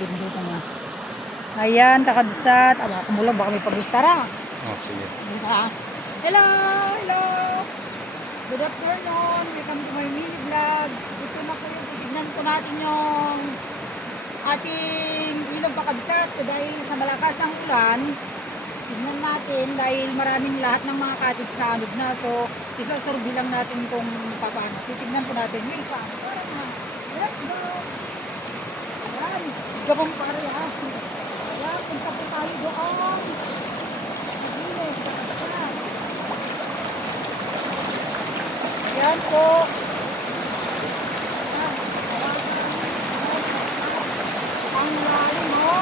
Dito na. Ayan, kakabsat. Aba, kumulang baka may pag-istara. Oh, sige. Hello! Hello! Good afternoon. Welcome to my mini vlog. Ito na po yung titignan ko natin yung ating ilog kakabsat. Dahil sa malakas ang ulan, tignan natin dahil maraming lahat ng mga cottage sa anod na. So, isasurvey lang natin kung paano. Titignan po natin. Wait pa. Let's go! Ayan. Gabang pare ha. Ayan. Punta po tayo doon. Ilog kakabsat. Ayan po. Ang lalim mo.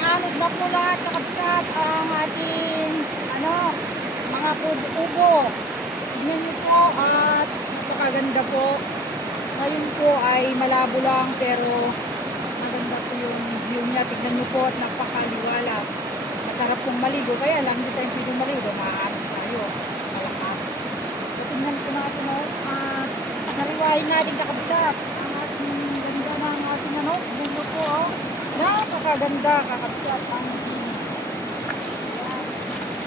Naanod na po lahat kakabsat ang ating mga kubo-kubo. Tignan nyo po at napakaganda po. Ngayon po ay malabo lang pero maganda po yung view niya. Tignan nyo po at napakaliwalas. Masarap pong maligo kaya lang hindi tayo pwedeng maligo. Maaarap tayo. Malakas. So, tignan po natin at nariwahin natin kakabsat ang ating ganda ng ating bulo po. Napakaganda kakabsat ang inig. Ayan.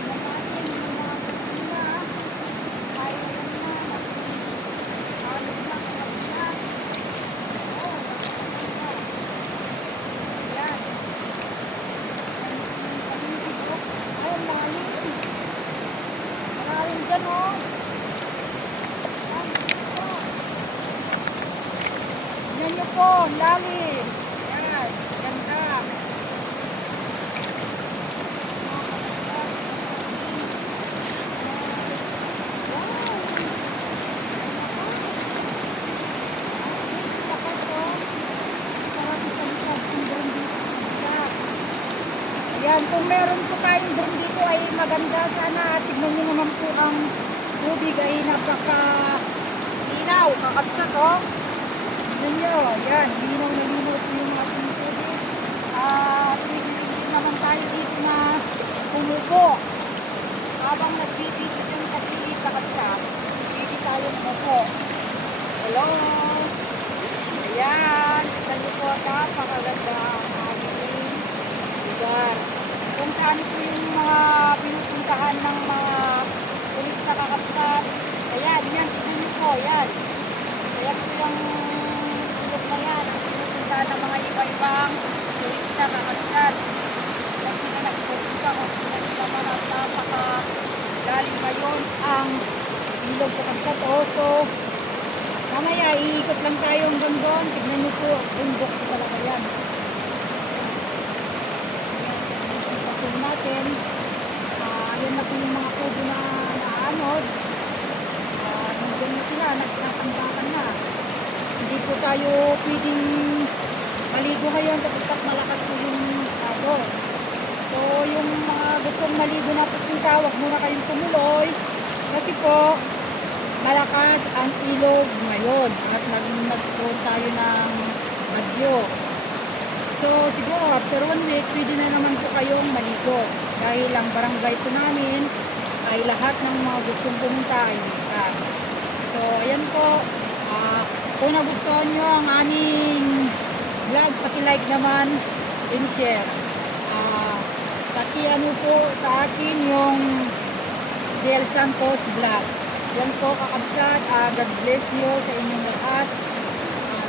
Nakain yung mga kusina. Ay, ayan na. Alog na kakabsat. Oh, napakaganda. Ayan. Ay, ang lalim. Malalim dyan oh. Ayan, ito. Tignan nyo po, ang lalim. Ayan. Ganda. Ayan, kung meron po tayong drone dito ay maganda. Sana tignan nyo naman po ang tubig ay napaka-linaw. Kakabsat oh. Tignan nyo. Ayan, linaw na linaw po yung ating tubig. Pwede naman tayo dito na pumupo. Habang nagbibito dyan sa pilit kakabsat, pwede tayo pumupo. Hello! Ayan, tignan nyo po napakaganda ang ating lugar. Kung saan po yung mga pinupuntahan ng mga turista kakabsat. Ayan, yan, tignan nyo po, yan. Ayan po yung ilog na yan. Ang pinupuntahan ng mga iba-ibang turista kakabsat. Kung sila nagpupunta, kung sila naman at napakalalim ngayon ang ilog kakabsat. So, mamaya, iikot lang tayo hanggang doon. Tignan nyo po, bundok po talaga yan. Natin ayan na po yung mga kubo na naanod nandiyan na sila, nagsasambakan na. Hindi po tayo pwedeng maligo ngayon kapag malakas po yung agos. So yung mga gustong maligo na pupunta, huwag muna kayong tumuloy kasi po malakas ang ilog ngayon at nagkaroon tayo ng bagyo. So, siguro after 1 week, pwede na naman po kayong maligo. Dahil ang barangay po namin ay lahat ng mga gustong pumunta ay likas. So, ayan po. Kung nagustuhan nyo ang aming vlog, paki-like naman and share. Paki-ano po sa akin yung Del Santos vlog. Yan po kakabsat. God bless you sa inyong lahat.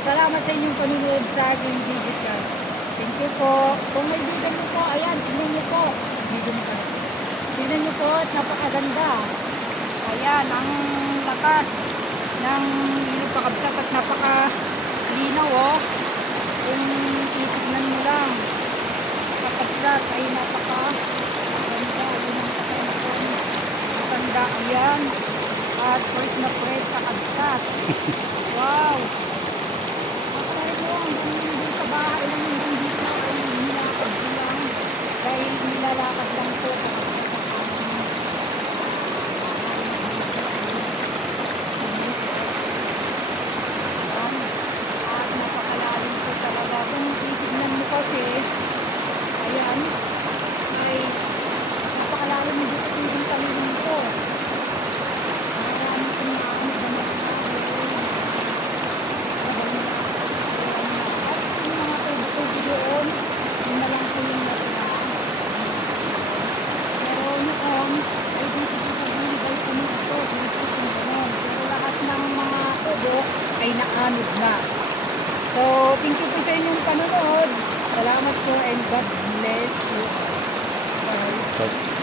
Salamat sa inyong panunood sa aking video channel. Thank you po. Kung may video nyo po, ayan, tignan nyo po. Video nyo po. Tignan nyo po at napakaganda. Ayan, ang lakas ng ilog kakabsat at napakalinaw oh. Kung titignan nyo lang, kakabsat ay napakaganda. Yun ang kakabsat. Maganda, ayan. At fresh na fresh kakabsat. Wow! Matry mo ang dito sa bahay lang yung dito. nanganod na. So, thank you po sa inyong panonood. Salamat po and God bless you. Bye.